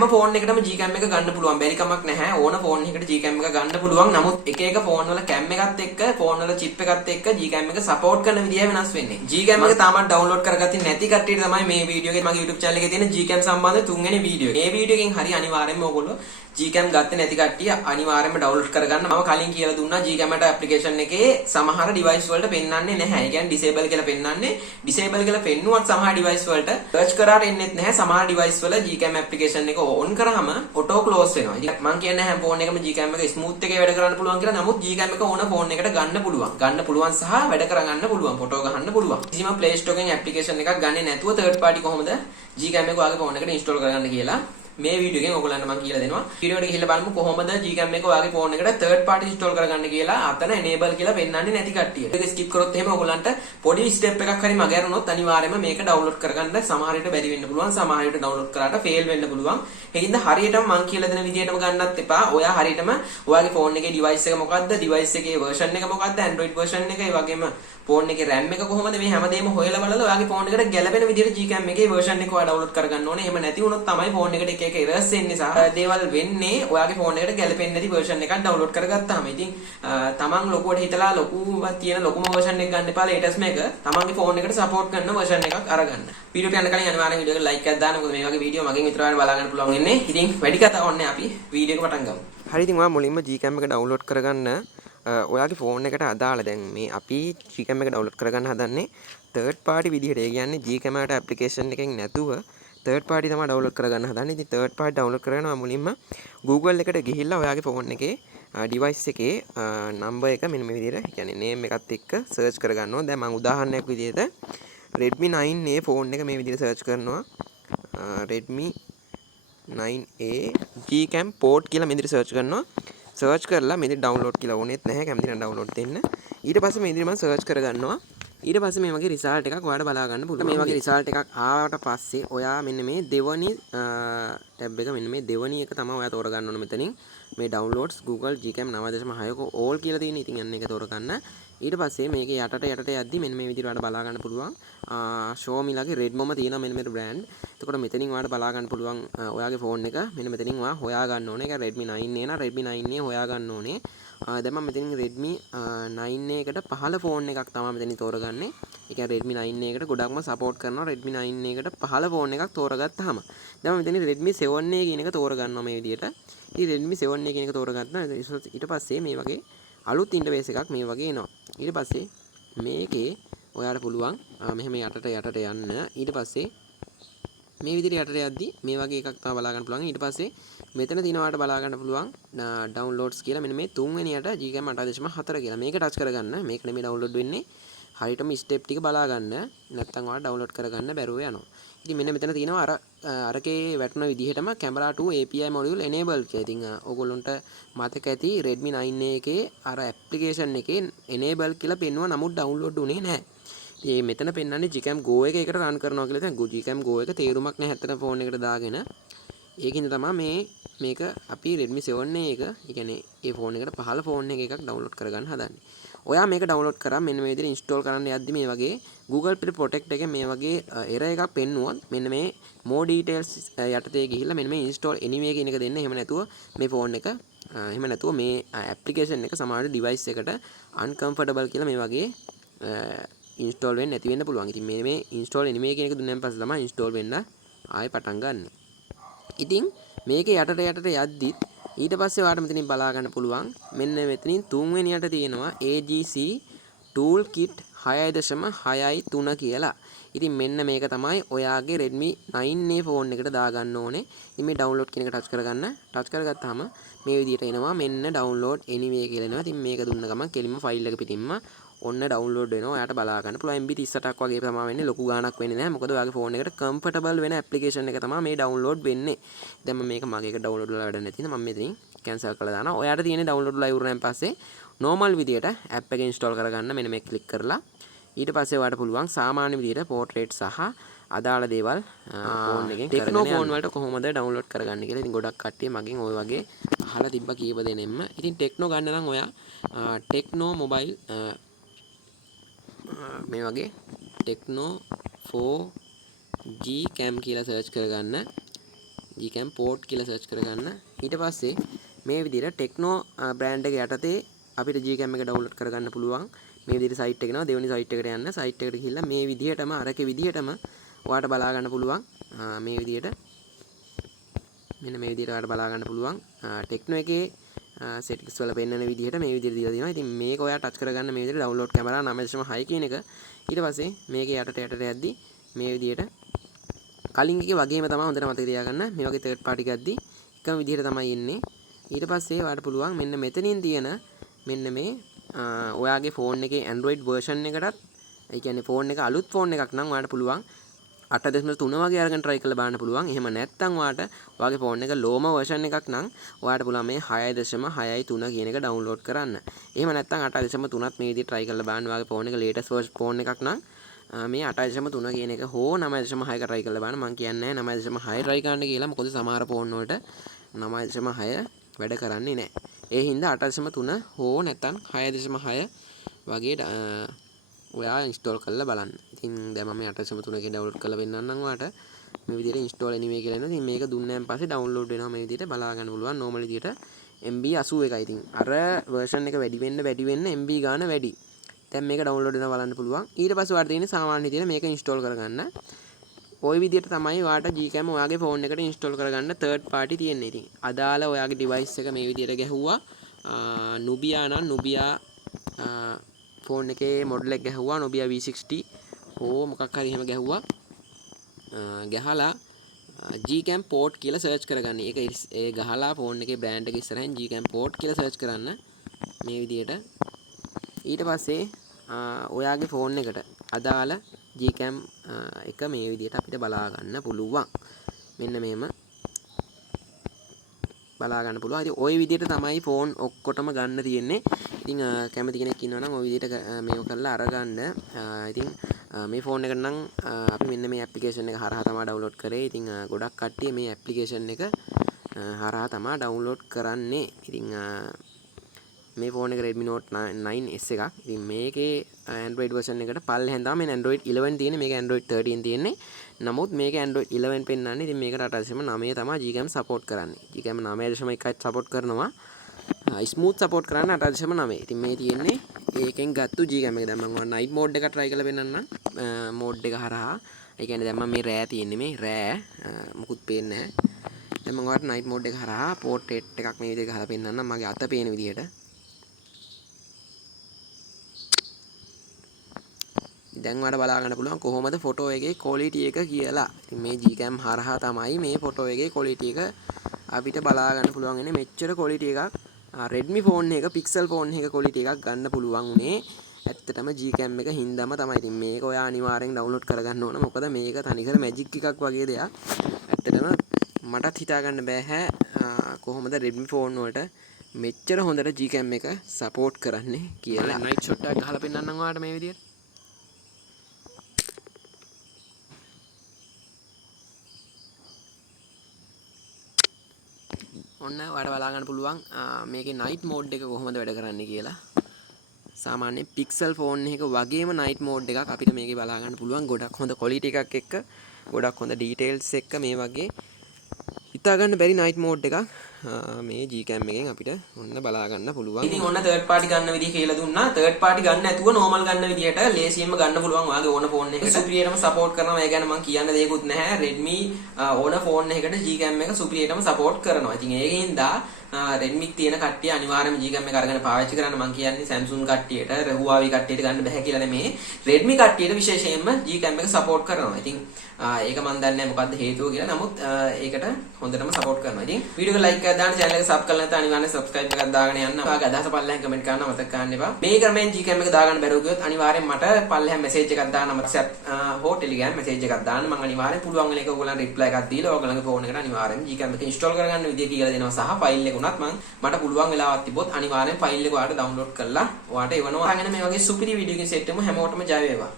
හැම phone එකකටම Gcam එක ගන්න පුළුවන්. බැරි කමක් නැහැ. ඕන ෆෝන් එකකට Gcam එක ගන්න පුළුවන්. නමුත් එක එක ෆෝන් වල කැම් එකත් එක්ක ෆෝන් වල චිප් එකත් එක්ක Gcam එක සපෝට් කරන විදිය වෙනස් වෙන්නේ. Gcam එක තාමත් ඩවුන්ලෝඩ් කරගත්තේ නැති කට්ටියට තමයි මේ වීඩියෝ එකේ මගේ YouTube channel එකේ තියෙන Gcam සම්බන්ධ තුන්වෙනි වීඩියෝ. මේ වීඩියෝ එකෙන් හරි අනිවාර්යයෙන්ම ඔයගොල්ලෝ Gcam ගත්තේ නැති කට්ටිය අනිවාර්යයෙන්ම ඩවුන්ලෝඩ් කරගන්න. මම කලින් කියලා දුන්නා Gcam ට ඇප්ලිකේෂන් එකේ සමහර ඩිවයිස් වලට පෙන්වන්නේ නැහැ. ඒ කියන්නේ disable කියලා පෙන්වන්නේ. disable කියලා පෙන්නුවත් සමහර ඩිවයිස් වලට search කරාට එන්නේත් නැහැ. සමහර ඩිවයිස් වල Gcam ඇප්ලිකේෂන් එක on කරාම auto close වෙනවා. ඉතින් මම කියන්නේ හැම ෆෝන් එකම Gcam එක smooth එකේ වැඩ කරන්න පුළුවන් කියලා. නමුත් Gcam එක ඕන ෆෝන් එකට ගන්න පුළුවන්. ගන්න පුළුවන් සහ වැඩ කරගන්න පුළුවන්. ෆොටෝ ගහන්න පුළුවන්. කිසිම Play Store එකෙන් ඇප්ලිකේෂන් එකක් ගන්නේ නැතුව third party කොහොමද Gcam එක ඔයාගේ ෆෝන් එකට install කරගන්න කියලා මේ වීඩියෝ එකෙන් ඔයගොල්ලන්ට මම කියලා දෙනවා. වීඩියෝ එකට ගිහිල්ලා බලමු කොහොමද Gcam එක ඔයාගේ ෆෝන් එකට third party install කරගන්න කියලා අතන enable කියලා පෙන්වන්නේ නැති කට්ටියට. ඒක skip කරොත් එහෙම ඔයගොල්ලන්ට පොඩි step එකක් හරි මග ඇරුණොත් අනිවාර්යයෙන්ම මේක download කරගන්න සමහර විට බැරි වෙන්න පුළුවන්. සමහර විට download කරාට fail වෙන්න පුළුවන්. ඒකින්ද හරියටම මම කියලා දෙන විදිහටම ගන්නත් එපා. ඔයා හරියටම ඔයාගේ ෆෝන් එකේ device එක මොකද්ද? device එකේ version එක මොකද්ද? Android version එක, ඒ වගේම ෆෝන් එකේ RAM එක කොහොමද? මේ හැමදේම හොයලා බලලා ඔයාගේ ෆෝන් එකට ගැළපෙන විදිහට Gcam එකේ version එක ඔයා download කරගන්න ඕනේ. එහෙම නැති වුණොත් තමයි ෆෝන් එකට එක එක errors එන්නේ සහ දේවල් වෙන්නේ. ඔයාගේ ෆෝන් එකට ගැළපෙන්නේ නැති version එකක් download කරගත්තාම. ඉතින් තමන් ලොකුවට හිතලා ලොකුවක් තියෙන ලොකුම version එක ගන්න එපා. latest එක තමන්ගේ ෆෝන් එකට support කරන version එකක් අරගන්න. වීඩියෝ එක යන්න කලින් අනිවාර්යෙන් වීඩියෝ එකට like එකක් දාන්න. මොකද මේ වගේ වීඩියෝ මගෙන් විතර ඔයාලා බලා ගන්න පුළුවන් වෙන්නේ. ඉතින් වැඩි කතා ඕනේ අපි වීඩියෝ එක පටන් ගමු. හරි ඉතින් ඔයා මුලින්ම Gcam එක download කරගන්න ඔයාගේ ෆෝන් එකට අදාළ දැන් මේ අපි Gcam එක download කරගන්න හදන්නේ third party විදිහට. ඒ කියන්නේ Gcam එකට application එකෙන් නැතුව third party තමයි download කරගන්න හදන්නේ. ඉතින් third party download කරනවා මුලින්ම Google එකට ගිහිල්ලා ඔයාගේ ෆෝන් එකේ device එකේ number එක මෙන්න මේ විදිහට කියන්නේ name එකත් එක්ක search කරගන්න ඕන. දැන් මම උදාහරණයක් විදිහට Redmi 9A ෆෝන් එක මේ විදිහට search කරනවා. Redmi 9A Gcam port කියලා මේ විදිහට search කරනවා. සර්ච් කරලා මේ විදිහට ඩවුන්ලෝඩ් කියලා ඕනෙත් නැහැ. කැමති නම් ඩවුන්ලෝඩ් දෙන්න. ඊට පස්සේ මේ විදිහට මම සර්ච් කරගන්නවා. ඊට පස්සේ මේ වගේ රිසල්ට් එකක් ඔයාලට බලා ගන්න පුළුවන්. මේ වගේ රිසල්ට් එකක් ආවට පස්සේ ඔයා මෙන්න මේ දෙවනි ටැබ් එක මෙන්න මේ දෙවනි එක තමයි ඔයා තෝරගන්න ඕන මෙතනින්. මේ downloads Google Gcam 9.6 all කියලා තියෙන. ඉතින් අන්න එක තෝරගන්න. ඊට පස්සේ මේකේ යටට යද්දි මෙන්න මේ විදිහට ඔයාලට බලා ගන්න පුළුවන්. Xiaomi ලගේ Redmi තියෙනවා මෙන්න මේ brand. එතකොට මෙතනින් ඔයාලට බලා ගන්න පුළුවන් ඔයාගේ ෆෝන් එක මෙන්න මෙතනින් ඔයා හොයා ගන්න ඕනේ. ඒක Redmi 9A නා Redmi 9A හොයා ගන්න ඕනේ. දැන් මම මෙතනින් Redmi 9A එකට 15 ෆෝන් එකක් තමයි මෙතනින් තෝරගන්නේ. ඒ කියන්නේ Redmi 9A එකට ගොඩක්ම support කරනවා. Redmi 9A එකට 15 ෆෝන් එකක් තෝරගත්තාම දැන් මම මෙතනින් Redmi 7A කියන එක තෝරගන්නවා මේ විදිහට. ඉතින් Redmi 7A කියන එක තෝරගත්තා. ඊට පස්සේ මේ වගේ අලුත් ඉන්ටර්ෆේස් එකක් මේ වගේ එනවා. ඊට පස්සේ මේකේ ඔයාලට පුළුවන් මෙහෙම යටට යන්න. ඊට පස්සේ මේ විදිහට යටට යද්දි මේ වගේ එකක් තමයි බලා ගන්න පුළුවන්. ඊට පස්සේ මෙතන තියෙනවාට බලා ගන්න පුළුවන් downloads කියලා මෙන්න මේ තුන්වෙනියට Gcam 8.4 කියලා. මේක ටච් කරගන්න. මේක නෙමෙයි download වෙන්නේ. හරියටම step ටික බලා ගන්න. නැත්නම් ඔයාලා download කරගන්න බැරුව යනවා. ඉතින් මෙන්න මෙතන තියෙනවා අරකේ වැටෙන විදිහටම camera 2 API module enable කියලා. ඉතින් ඕගොල්ලොන්ට මතක ඇති Redmi 9A එකේ අර application එකේ enable කියලා පෙන්නුවා. නමුත් download උනේ නැහැ. ඉතින් මෙතන පෙන්වන්නේ Gcam Go එක එකට run කරනවා කියලා. දැන් Gcam Go එක තේරුමක් නැහැ ඇත්තට ෆෝන් එකට දාගෙන. ඒකින්ද තමයි මේක අපි Redmi 7A එක, ඒ කියන්නේ ඒ ෆෝන් එකට 15 ෆෝන් එකක් download කරගන්න හදන්නේ. ඔයා මේක download කරා මෙන්න මේ විදිහට install කරන්න යද්දි මේ වගේ Google Play Protect එකේ මේ වගේ error එකක් පෙන්නුවොත් මෙන්න මේ more details යටතේ ගිහිල්ලා මෙන්න මේ install anyway කියන එක දෙන්න. එහෙම නැතුව මේ ෆෝන් එක එහෙම නැතුව මේ application එක සමහර device එකට uncomfortable කියලා මේ වගේ install වෙන්නේ නැති වෙන්න පුළුවන්. ඉතින් මේ install anyway කියන එක දුන්නාන් පස්සේ තමයි install වෙන්න ආයෙ පටන් ගන්න. ඉතින් මේකේ යටට යද්දි ඊට පස්සේ ඔයාලට මෙතනින් බලා ගන්න පුළුවන් මෙන්න මෙතනින් තුන්වෙනියට තියෙනවා AGC Toolkit 6.63 කියලා. ඉතින් මෙන්න මේක තමයි ඔයාගේ Redmi 9A ෆෝන් එකට දාගන්න ඕනේ. ඉතින් මේ download කියන එක touch කරගන්න. touch කරගත්තාම මේ විදිහට එනවා මෙන්න download anyway කියලා එනවා. ඉතින් මේක දුන්න ගමන් කෙලින්ම ෆයිල් එක පිටින්ම ඔන්න download වෙනවා. ඔයාට බලා ගන්න පුළුවන් MB 38ක් වගේ තමයි වෙන්නේ. ලොකු ගාණක් වෙන්නේ නැහැ. මොකද ඔයාගේ ෆෝන් එකට comfortable වෙන application එක තමයි මේ download වෙන්නේ. දැන් මම මේක මගේ එක download කරලා වැඩ නැති නිසා මම මෙතනින් cancel කරලා දානවා. ඔයාට තියෙන්නේ download කරලා ඉවරනන් පස්සේ normal විදියට app එක install කරගන්න. මෙන්න මේක click කරලා ඊට පස්සේ ඔයාට පුළුවන් සාමාන්‍ය විදියට portrait සහ අදාළ දේවල් ෆෝන් එකෙන් කරගෙන ටෙක්නෝ ෆෝන් වලට කොහොමද download කරගන්නේ කියලා. ඉතින් ගොඩක් කට්ටිය මගෙන් ওই වගේ අහලා තිබ්බා කීප දෙනෙක්ම. ඉතින් ටෙක්නෝ ගන්න නම් ඔයා ටෙක්නෝ මොබයිල් මේ වගේ ටෙක්නෝ 4G cam කියලා සර්ච් කරගන්න. Gcam port කියලා search කරගන්න. ඊට පස්සේ මේ විදිහට Tecno brand එක යටතේ අපිට Gcam එක download කරගන්න පුළුවන්. මේ විදිහට site එක එනවා. දෙවෙනි site එකට යන්න. site එකට ගිහිල්ලා මේ විදිහටම අරකේ විදිහටම ඔයාලට බලා ගන්න පුළුවන්. මේ විදිහට මෙන්න මේ විදිහට ඔයාලට බලා ගන්න පුළුවන්. Tecno එකේ settings වල පෙන්වන විදිහට මේ විදිහට දීලා තියෙනවා. ඉතින් මේක ඔයා touch කරගන්න මේ විදිහට download camera 9.6 කියන එක. ඊට පස්සේ මේකේ යටට යද්දි මේ විදිහට කලින් එකේ වගේම තමයි හොඳට මතක තියාගන්න. මේ වගේ third party ගද්දි එකම විදිහට තමයි එන්නේ. ඊට පස්සේ ඔයාලට පුළුවන් මෙන්න මෙතනින් තියෙන මෙන්න මේ ඔයාගේ ෆෝන් එකේ Android version එකටත් ඒ කියන්නේ ෆෝන් එක අලුත් ෆෝන් එකක් නම් ඔයාලට පුළුවන් 8.3 වගේ අරගෙන try කරලා බලන්න පුළුවන්. එහෙම නැත්නම් ඔයාලට ඔයාගේ ෆෝන් එක low version එකක් නම් ඔයාලට පුළුවන් මේ 6.63 කියන එක download කරන්න. එහෙම නැත්නම් 8.3ත් මේ විදිහට try කරලා බලන්න. ඔයාගේ ෆෝන් එක latest version ෆෝන් එකක් නම් මේ 8.3 කියන එක හෝ 9.6 try කරලා බලන්න. මම කියන්නේ 9.6 try කරන්න කියලා. මොකද සමහර ෆෝන් වලට 9.6 වැඩ කරන්නේ නැහැ. ඒ හින්දා 8.3 හෝ නැත්නම් 6.6 වගේ ඔයා install කරලා බලන්න. ඉතින් දැන් මම 8.3 එකේ download කරලා වෙන්නන්නම් ඔයාලට. මේ විදිහට install anyway කියලා එනවා. ඉතින් මේක දුන්නාන් පස්සේ download වෙනවා මේ විදිහට බලා ගන්න පුළුවන්. normal විදිහට MB 81යි. ඉතින් අර version එක වැඩි වෙන්න MB ගාන වැඩි. දැන් මේක download වෙනවා බලන්න පුළුවන්. ඊට පස්සේ ඔයාලට තියෙන්නේ සාමාන්‍ය විදිහට මේක install කරගන්න. ওই විදිහට තමයි ඔයාලට Gcam ඔයාගේ ෆෝන් එකට install කරගන්න third party තියෙන්නේ. ඉතින් අදාළ ඔයාගේ device එක මේ විදිහට ගැහුවා. Nubia නම් Nubia ෆෝන් එකේ මොඩල් එක ගැහුවා Nubia V60 ඕ මොකක් හරි එහෙම ගැහුවා. ගහලා Gcam port කියලා search කරගන්න. ඒක ඒ ගහලා ෆෝන් එකේ brand එක ඉස්සරහින් Gcam port කියලා search කරන්න. මේ විදිහට ඊට පස්සේ ඔයාගේ ෆෝන් එකට අදාළ Gcam එක මේ විදිහට අපිට බලා ගන්න පුළුවන්. මෙන්න මෙහෙම බලා ගන්න පුළුවන්. ඉතින් ওই විදිහට තමයි ෆෝන් ඔක්කොටම ගන්න තියෙන්නේ. ඉතින් කැමති කෙනෙක් ඉන්නවා නම් ওই විදිහට මේක කරලා අරගන්න. ඉතින් මේ ෆෝන් එකට නම් අපි මෙන්න මේ ඇප්ලිකේෂන් එක හරහා තමයි download කරේ. ඉතින් ගොඩක් කට්ටිය මේ ඇප්ලිකේෂන් එක හරහා තමයි download කරන්නේ. ඉතින් මේ ෆෝන් එක Redmi Note 9S එකක්. ඉතින් මේකේ Android version එකට පල්ලෙහෙන් තමයි මේ Android 11 තියෙන්නේ. මේක Android 13 තියෙන්නේ. නමුත් මේක Android 11 පෙන්නන්නේ. ඉතින් මේකට 8.9 තමයි Gcam support කරන්නේ. Gcam 9.1යි support කරනවා. smooth support කරන්න 8.9. ඉතින් මේ තියෙන්නේ ඒකෙන් ගත්තු Gcam එක. දැන් මම night mode එක try කරලා පෙන්නන්නම්. mode එක හරහා. ඒ කියන්නේ දැන් මම මේ රෑ තියෙන්නේ මේ රෑ මුකුත් පේන්නේ නැහැ. දැන් මම ඔයාලට night mode එක හරහා portrait එකක් මේ විදිහට ගහලා පෙන්නන්නම්. මගේ අත පේන විදිහට. දැන් ඔයාලට බලා ගන්න පුළුවන් කොහොමද ෆොටෝ එකේ quality එක කියලා. ඉතින් මේ Gcam හරහා තමයි මේ ෆොටෝ එකේ quality එක අපිට බලා ගන්න පුළුවන් ඉන්නේ. මෙච්චර quality එකක් Redmi phone එක Pixel phone එක quality එකක් ගන්න පුළුවන් උනේ ඇත්තටම Gcam එක හින්දාම තමයි. ඉතින් මේක ඔයා අනිවාර්යෙන් download කරගන්න ඕන. මොකද මේක තනිකර magic එකක් වගේ දෙයක්. ඇත්තටම මටත් හිතා ගන්න බෑ කොහොමද Redmi phone වලට මෙච්චර හොඳට Gcam එක support කරන්නේ කියලා. night shot එකක් ගහලා පෙන්නන්නම් ඔයාලට මේ විදියට. ඔන්න ඔයාලට බලා ගන්න පුළුවන් මේකේ night mode එක කොහොමද වැඩ කරන්නේ කියලා. සාමාන්‍ය Pixel phone එකක වගේම night mode එකක් අපිට මේකේ බලා ගන්න පුළුවන්. ගොඩක් හොඳ quality එකක් එක්ක ගොඩක් හොඳ details එක්ක මේ වගේ හිතා ගන්න බැරි night mode එකක් මේ Gcam එකෙන් අපිට ඔන්න බලා ගන්න පුළුවන්. ඉතින් ඔන්න third party ගන්න විදිහ කියලා දුන්නා. third party ගන්න නැතුව normal ගන්න විදිහට ලේසියෙන්ම ගන්න පුළුවන් ඔයාගේ ඕන phone එකකට. Superiorම support කරනවා. ඒ ගැන මම කියන්න දෙයක්වත් නැහැ. Redmi ඕන phone එකකට Gcam එක Superiorම support කරනවා. ඉතින් ඒකින්ද Redmi තියෙන කට්ටිය අනිවාර්යයෙන්ම Gcam එක අරගෙන පාවිච්චි කරන්න. මම කියන්නේ Samsung කට්ටියට, Huawei කට්ටියට ගන්න බෑ කියලා නෙමෙයි. Redmi කට්ටියට විශේෂයෙන්ම Gcam එක support කරනවා. ඉතින් ඒක මම දන්නේ නැහැ මොකද්ද හේතුව කියලා. නමුත් ඒකට හොඳටම support කරනවා. ඉතින් වීඩියෝ එක like එකක් දාන්න, channel එක sub කරලා නැත්නම් අනිවාර්යෙන් subscribe එකක් දාගෙන යන්න. ඔයාගේ අදහස පල්ලෙහාන් comment කරන්න මතක ගන්න එපා. මේ ක්‍රමයෙන් Gcam එක දාගන්න බැරුව ගියොත් අනිවාර්යෙන් මට පල්ලෙහාන් message එකක් දාන්න. WhatsApp හෝ Telegram message එකක් දාන්න. මම අනිවාර්යෙන් පුළුවන් වෙන එක ඔයගොල්ලන්ට reply එකක් දීලා ඔයගොල්ලන්ගේ phone එකට අනිවාර්යෙන් Gcam එක install කරගන්න විදිය කියලා දෙනවා. සහ file එක උනත් මට පුළුවන් වෙලාවක් තිබ්බොත් අනිවාර්යෙන් file එක ඔයාලට download කරලා ඔයාලට එවනවා. අරගෙන මේ වගේ සුපිරි වීඩියෝ එකකින් සෙට් වෙමු. හැමෝටම ජය වේවා.